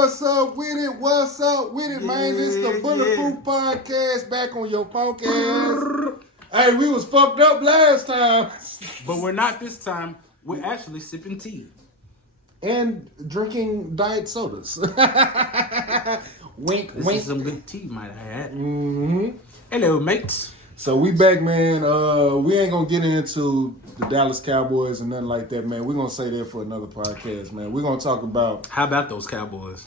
what's up with it? What's up with it, man? This the Bulletproof Podcast back on your funk ass. Hey, we was fucked up last time. But we're not this time. We're actually sipping tea. And drinking diet sodas. Wink, This wink. is some good tea, might I add. Mm-hmm. Hello, mates. So we back, man. We ain't gonna get into the Dallas Cowboys and nothing like that, man. We're gonna say that for another podcast, man. We're gonna talk about... How about those Cowboys?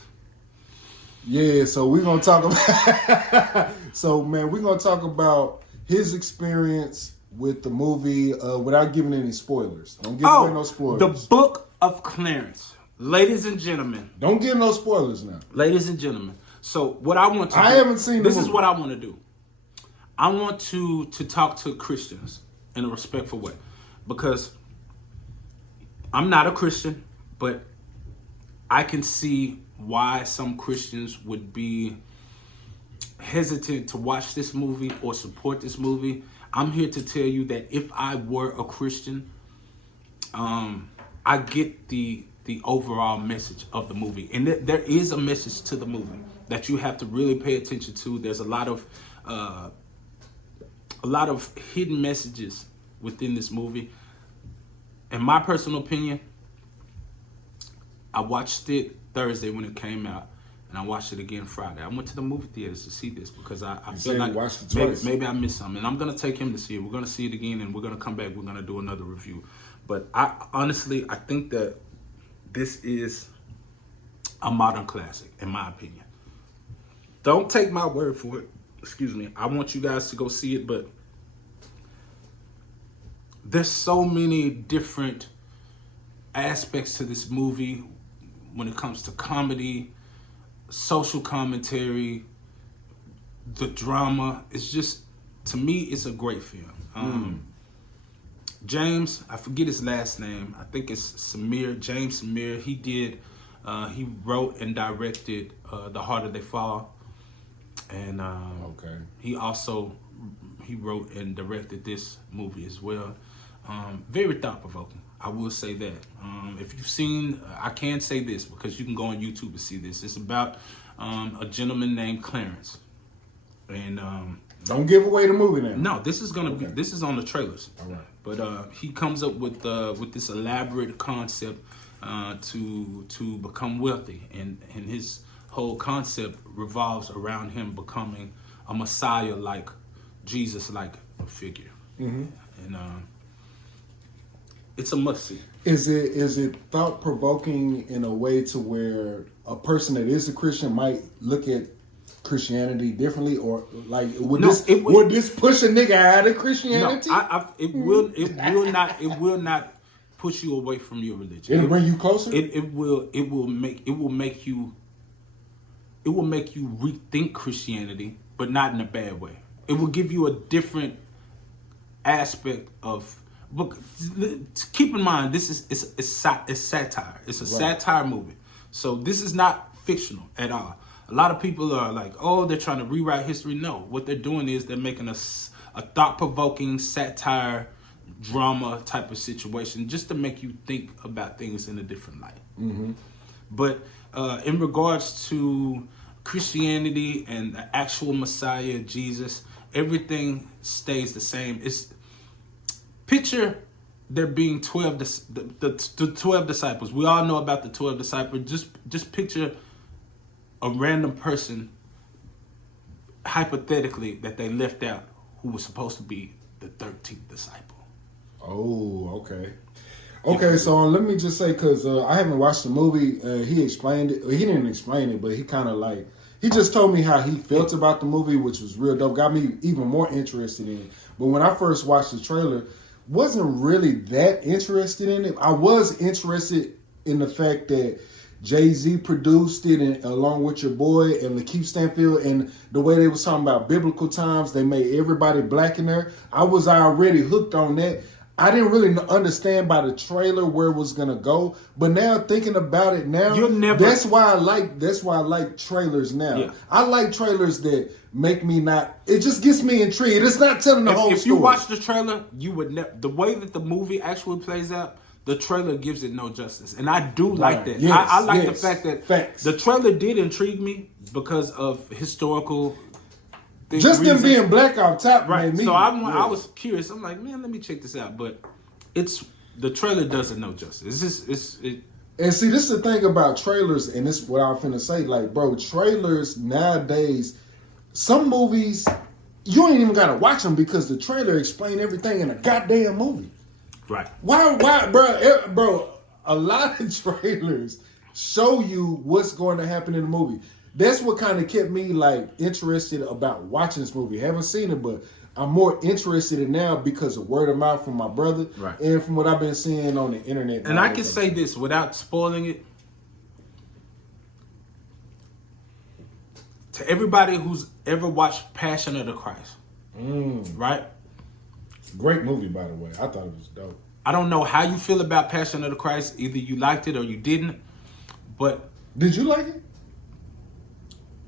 Yeah, so we're gonna talk about... we're gonna talk about his experience with the movie without giving any spoilers. Don't give away no spoilers. The Book of Clarence. Ladies and gentlemen. Don't give no spoilers now. Ladies and gentlemen. So what I want to I haven't seen the This movie. is what I want to do. I want to talk to Christians in a respectful way. Because I'm not a Christian, but I can see why some Christians would be hesitant to watch this movie or support this movie. I'm here to tell you that if I were a Christian, I get the overall message of the movie. And there is a message to the movie that you have to really pay attention to. There's a lot of hidden messages within this movie. In my personal opinion, I watched it Thursday when it came out, and I watched it again Friday. I went to the movie theaters to see this because I feel like maybe I missed something. And I'm going to take him to see it. We're going to see it again, and we're going to come back. We're going to do another review. But I think that this is a modern classic, in my opinion. Don't take my word for it. Excuse me. I want you guys to go see it, but there's so many different aspects to this movie when it comes to comedy, social commentary, the drama. It's just, to me, it's a great film. James, I forget his last name. I think it's Samir, James Samir. He wrote and directed The Harder They Fall. And he wrote and directed this movie as well. Very thought-provoking, I will say that. If you've seen, I can say this because you can go on YouTube to see this. It's about a gentleman named Clarence. And don't give away the movie now. no, this is gonna be. This is on the trailers. All right. But he comes up with this elaborate concept to become wealthy, and his whole concept revolves around him becoming a Messiah, like Jesus-like figure. Mm-hmm. And it's a must-see. Is it thought provoking in a way to where a person that is a Christian might look at Christianity differently, or like would this push a nigga out of Christianity? No, it will not push you away from your religion. It'll bring you closer. It will make you rethink Christianity, but not in a bad way. It will give you a different aspect of. But keep in mind, this is satire. It's a satire movie, so this is not fictional at all. A lot of people are like, oh, they're trying to rewrite history. No, what they're doing is they're making a thought-provoking satire drama type of situation just to make you think about things in a different light. Mm-hmm. But in regards to Christianity and the actual Messiah, Jesus, everything stays the same. Picture there being 12, the 12 disciples. We all know about the 12 disciples. Just picture a random person, hypothetically, that they left out, who was supposed to be the 13th disciple. Oh, okay. Okay, so let me just say, because I haven't watched the movie. He explained it. He didn't explain it, but he kind of like, he just told me how he felt about the movie, which was real dope. Got me even more interested in it. But when I first watched the trailer, wasn't really that interested in it. I was interested in the fact that Jay-Z produced it, and along with your boy and Lakeith Stanfield, and the way they was talking about biblical times, they made everybody black in there. I was already hooked on that. I didn't really understand by the trailer where it was gonna go, but now thinking about it now, that's why I like trailers now. Yeah. I like trailers that make me not. It just gets me intrigued. It's not telling the whole story. If you watch the trailer, you would never. The way that the movie actually plays out, the trailer gives it no justice, and I do like that. Yes, I like the yes. fact that Facts. the trailer did intrigue me because of historical things. Just them being black off top, right. made me. So I was curious. I'm like, man, let me check this out. But the trailer does it no justice. And see, this is the thing about trailers, and this is what I'm finna say. Like, bro, trailers nowadays, some movies, you ain't even gotta watch them because the trailer explain everything in a goddamn movie. Right. Why, bro? A lot of trailers show you what's going to happen in the movie. That's what kind of kept me like interested about watching this movie. Haven't seen it, but I'm more interested in now because of word of mouth from my brother, right, and from what I've been seeing on the internet. And I can say this without spoiling it. To everybody who's ever watched Passion of the Christ, right? Great movie, by the way. I thought it was dope. I don't know how you feel about Passion of the Christ. Either you liked it or you didn't. But did you like it?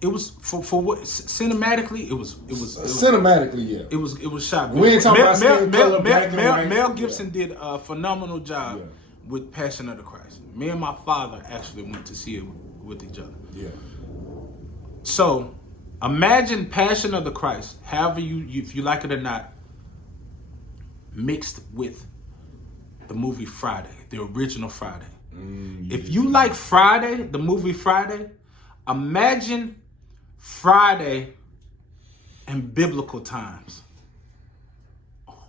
It was for what cinematically. It was cinematically, yeah. It was shot. We ain't talking about skin color, black and white. Mel Gibson did a phenomenal job with Passion of the Christ. Me and my father actually went to see it with each other. Yeah. So imagine Passion of the Christ, however you if you like it or not, mixed with the movie Friday, the original Friday. If you like Friday, the movie Friday, imagine Friday in biblical times.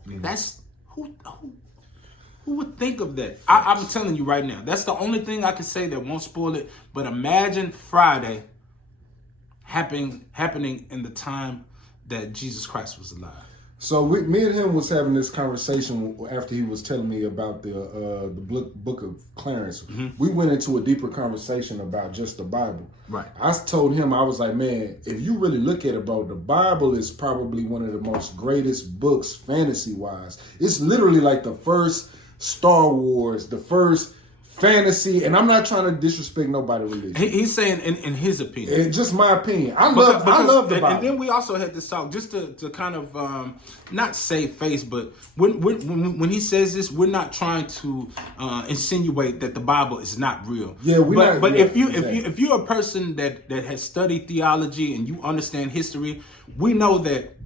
That's who would think of that? I'm telling you right now. That's the only thing I can say that won't spoil it. But imagine Friday happening in the time that Jesus Christ was alive. So me and him was having this conversation after he was telling me about the book of Clarence. Mm-hmm. We went into a deeper conversation about just the Bible. Right. I told him, I was like, man, if you really look at it, bro, the Bible is probably one of the most greatest books fantasy-wise. It's literally like the first Star Wars, the first fantasy, and I'm not trying to disrespect nobody's religion. He's saying in his opinion. It's just my opinion. I love the Bible. And then we also had this talk just to kind of not save face, but when he says this, we're not trying to insinuate that the Bible is not real. Yeah, but if you're a person that has studied theology and you understand history, we know that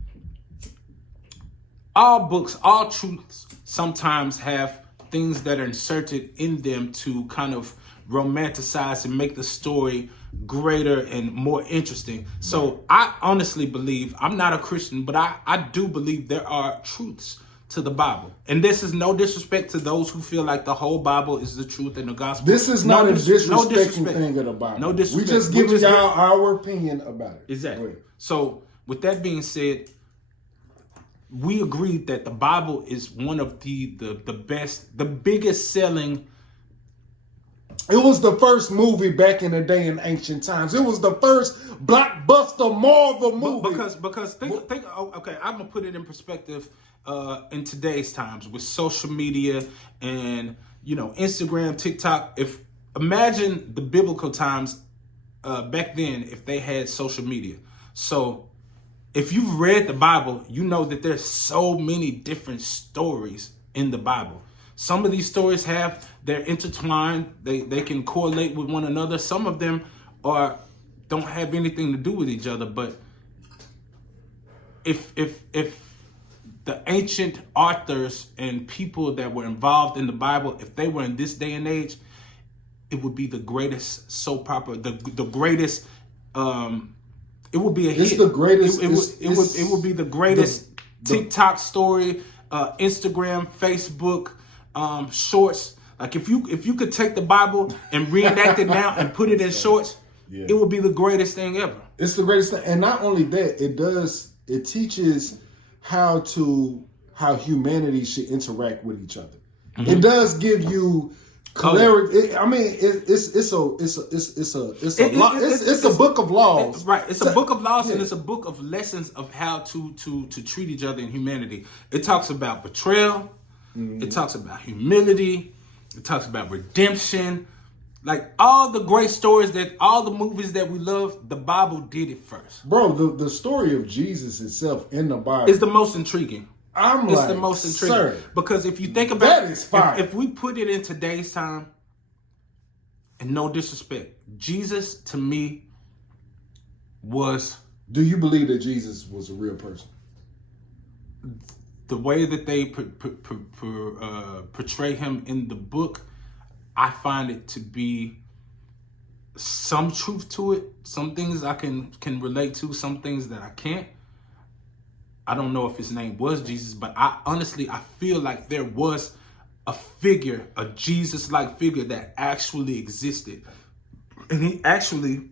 all books, all truths sometimes have things that are inserted in them to kind of romanticize and make the story greater and more interesting. So I honestly believe, I'm not a Christian, but I do believe there are truths to the Bible. And this is no disrespect to those who feel like the whole Bible is the truth and the gospel. This is not a disrespecting thing of the Bible. No disrespect. We just giving y'all our opinion about it. Exactly. So with that being said, we agreed that the Bible is one of the best, the biggest selling. It was the first movie back in the day in ancient times. It was the first blockbuster Marvel movie. Because think. Okay, I'm gonna put it in perspective. In today's times with social media and Instagram, TikTok. If imagine the biblical times back then, if they had social media. So if you've read the Bible, you know that there's so many different stories in the Bible. Some of these stories they're intertwined. They can correlate with one another. Some of them don't have anything to do with each other. But if the ancient authors and people that were involved in the Bible, if they were in this day and age, it would be the greatest soap opera, the greatest. It would be a hit. It's the greatest. It would be the greatest TikTok story, Instagram, Facebook, shorts. Like if you could take the Bible and reenact it now and put it in shorts, it would be the greatest thing ever. It's the greatest thing, and not only that, it teaches how humanity should interact with each other. Mm-hmm. It does give you clarity. I mean, it's a book of laws. Right. It's a book of laws, and it's a book of lessons of how to treat each other in humanity. It talks about betrayal. Mm-hmm. It talks about humility. It talks about redemption. Like all the great stories all the movies that we love, the Bible did it first. Bro, the story of Jesus itself in the Bible is the most intriguing. I'm It's like, the most intriguing. sir, Because if you think about that is fire. if we put it in today's time, and no disrespect, Jesus to me was, do you believe that Jesus was a real person? the way that they portray him in the book, I find it to be some truth to it. Some things I can relate to, some things that I can't. I don't know if his name was Jesus, but I feel like there was a figure, a Jesus-like figure that actually existed. And he actually,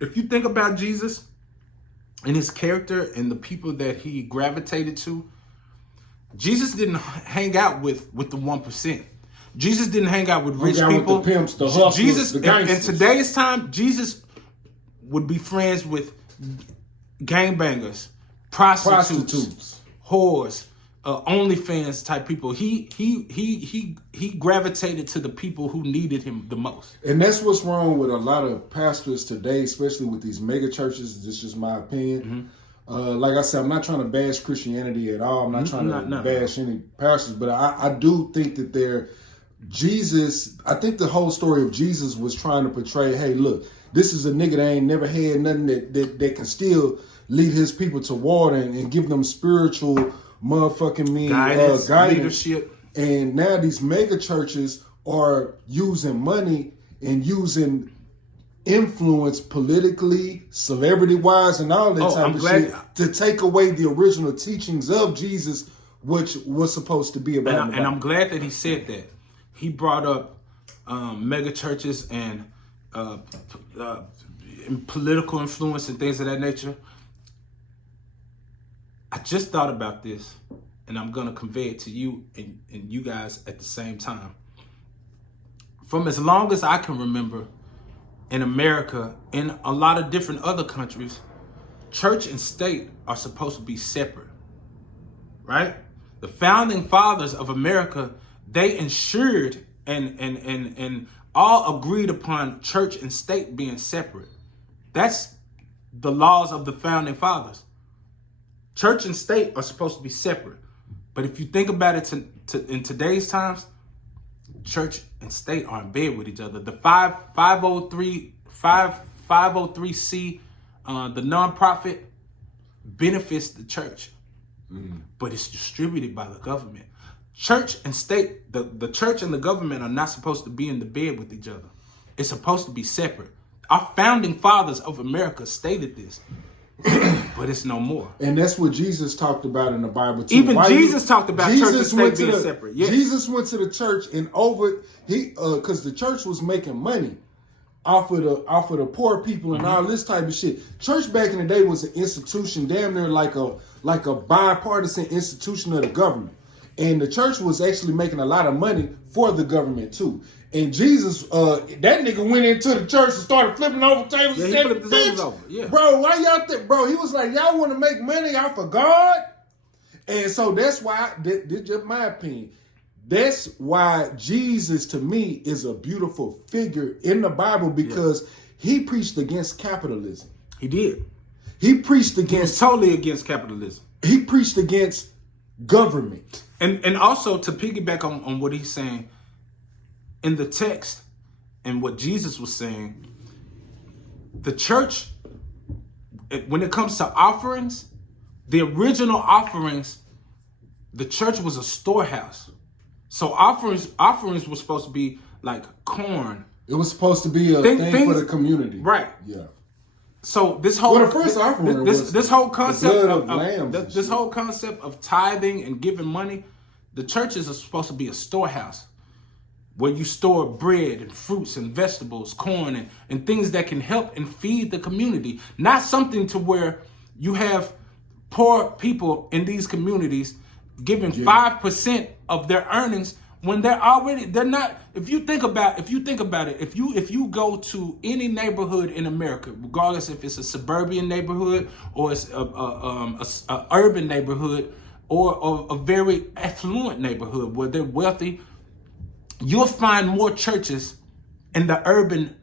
if you think about Jesus and his character and the people that he gravitated to, Jesus didn't hang out with the 1%. Jesus didn't hang out with rich people. With the pimps, the hustlers, Jesus, the in gangsters. today's time, Jesus would be friends with gangbangers, prostitutes, whores, OnlyFans type people. He gravitated to the people who needed him the most. And that's what's wrong with a lot of pastors today, especially with these mega churches. This is just my opinion. Like I said, I'm not trying to bash Christianity at all. I'm not trying to bash any pastors, but I do think that I think the whole story of Jesus was trying to portray, hey, look, this is a nigga that ain't never had nothing that can still lead his people to water and give them spiritual motherfucking guidance, leadership. And now these mega churches are using money and using influence politically, celebrity-wise, and all that type of shit to take away the original teachings of Jesus, which was supposed to be about. And I'm glad that he said that. He brought up mega churches and political influence and things of that nature. I just thought about this, and I'm going to convey it to you and you guys at the same time. From as long as I can remember, in America, in a lot of different other countries, church and state are supposed to be separate, right? The founding fathers of America, they ensured and all agreed upon church and state being separate. That's the laws of the founding fathers. Church and state are supposed to be separate. But if you think about it in today's times, church and state are in bed with each other. The 503c, the nonprofit, benefits the church, but it's distributed by the government. Church and state, the church and the government are not supposed to be in the bed with each other. It's supposed to be separate. Our founding fathers of America stated this. But it's no more. And that's what Jesus talked about in the Bible too. Even Jesus talked about church and state being separate. Yes. Jesus went to the church and because the church was making money off of the poor people and all this type of shit. Church back in the day was an institution, damn near like a bipartisan institution of the government. And the church was actually making a lot of money for the government too. And Jesus, that nigga went into the church and started flipping over tables and said, bitch, bro, why y'all think, bro? He was like, y'all want to make money off of God? And so that's why, this is just my opinion. That's why Jesus, to me, is a beautiful figure in the Bible because he preached against capitalism. He did. He preached against... He was totally against capitalism. He preached against government. And also, to piggyback on what he's saying, in the text and what Jesus was saying, the church, when it comes to offerings, the original offerings, the church was a storehouse. So offerings were supposed to be like corn. It was supposed to be a thing for the community. Right. Yeah. So this whole the first offering this whole concept this whole concept of tithing and giving money, the churches are supposed to be a storehouse where you store bread and fruits and vegetables, corn and things that can help and feed the community. Not something to where you have poor people in these communities giving 5% of their earnings when they're not. If you think about it, if you go to any neighborhood in America, regardless if it's a suburban neighborhood or it's a urban neighborhood or a very affluent neighborhood where they're wealthy, you'll find more churches in the urban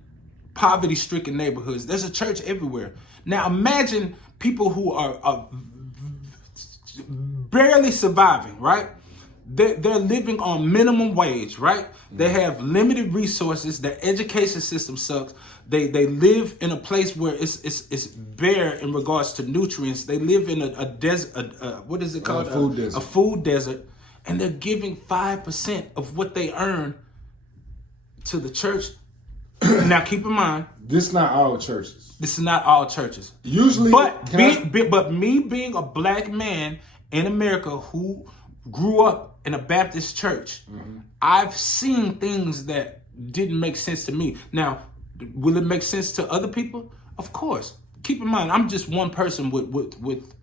poverty-stricken neighborhoods. There's a church everywhere. Now imagine people who are barely surviving, right? They're living on minimum wage, right? They have limited resources. Their education system sucks. They live in a place where it's bare in regards to nutrients. They live in a desert. What is it called? A food desert. A food desert, and they're giving 5% of what they earn to the church. Now, keep in mind, this is not all churches. this is not all churches. Usually, But me being a black man in America who grew up in a Baptist church, I've seen things that didn't make sense to me. Now, will it make sense to other people? Of course. Keep in mind, I'm just one person with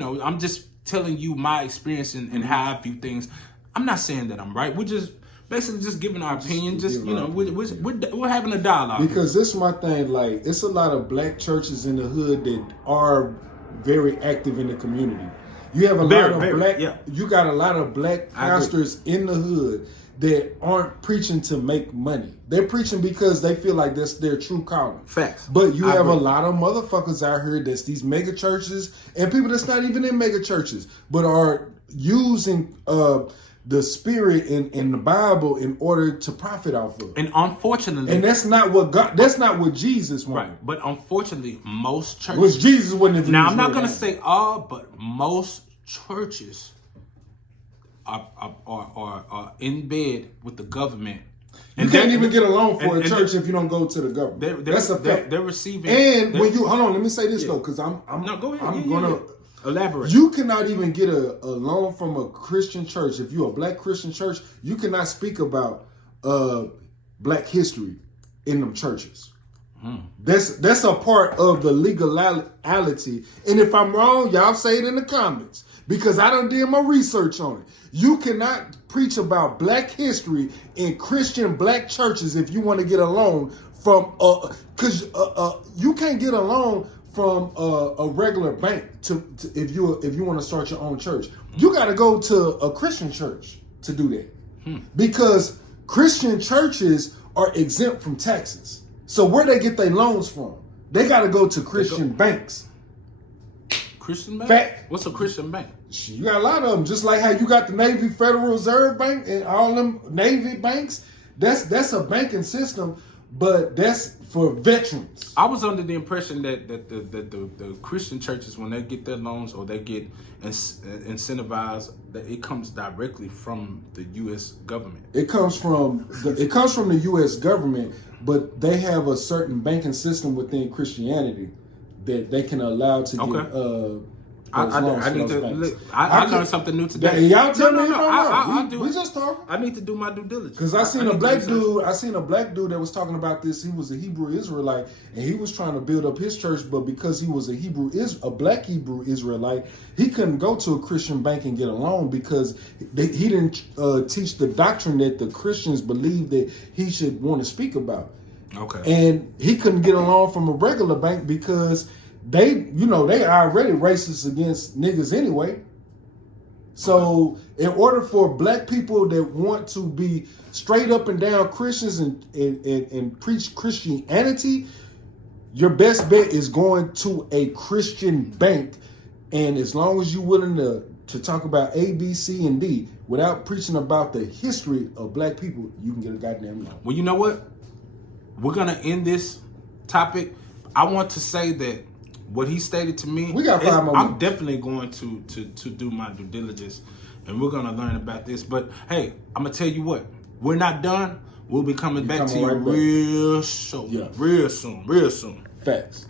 I'm just telling you my experience and how I view things. I'm not saying that I'm right. We're just basically just giving our opinion. We're having a dialogue. Because this is my thing. Like, it's a lot of black churches in the hood that are very active in the community. You have you got a lot of black pastors in the hood that aren't preaching to make money. They're preaching because they feel like that's their true calling. Facts. But you have a lot of motherfuckers out here that's these mega churches and people that's not even in mega churches, but are using the spirit in the Bible in order to profit off of. And unfortunately, and that's not what Jesus wanted. Right. But unfortunately, most churches, which Jesus wouldn't have. Now, I'm not going to say all, but most churches are in bed with the government. And you can't even get a loan for a church if you don't go to the government. That's a fact. They're receiving. And when you hold on, let me say this though, because go ahead. I'm gonna elaborate. You cannot even get a loan from a Christian church. If you're a black Christian church, you cannot speak about black history in them churches. That's a part of the legality. And if I'm wrong, y'all say it in the comments, because I done did my research on it. You cannot preach about black history in Christian black churches if you want to get a loan from because you can't get a loan from a regular bank to if you want to start your own church. You got to go to a Christian church to do that, because Christian churches are exempt from taxes. So where they get their loans from? They got to go to Christian banks. Christian bank? What's a Christian bank? You got a lot of them. Just like how you got the Navy Federal Reserve Bank and all them Navy banks. That's a banking system, but that's for veterans. I was under the impression that the Christian churches, when they get their loans or they get incentivized, that it comes directly from the U.S. government. It comes from the U.S. government, but they have a certain banking system within Christianity that they can allow to get. I learned something new today. Y'all tell me if I'm wrong. We just talking. I need to do my due diligence. Because I seen a black dude that was talking about this. He was a Hebrew Israelite, and he was trying to build up his church, but because he was a black Hebrew Israelite, he couldn't go to a Christian bank and get a loan because he didn't teach the doctrine that the Christians believe that he should want to speak about. Okay. And he couldn't get a loan from a regular bank because they already racist against niggas anyway. So in order for black people that want to be straight up and down Christians and preach Christianity, your best bet is going to a Christian bank. And as long as you're willing to talk about A, B, C, and D without preaching about the history of black people, you can get a goddamn loan. Well, you know what? We're going to end this topic. I want to say that what he stated to me, we got 5 more I'm minutes. definitely going to do my due diligence, and we're going to learn about this. But hey, I'm going to tell you what, we're not done. We'll be coming back to you real soon. Yeah. Real soon. Facts.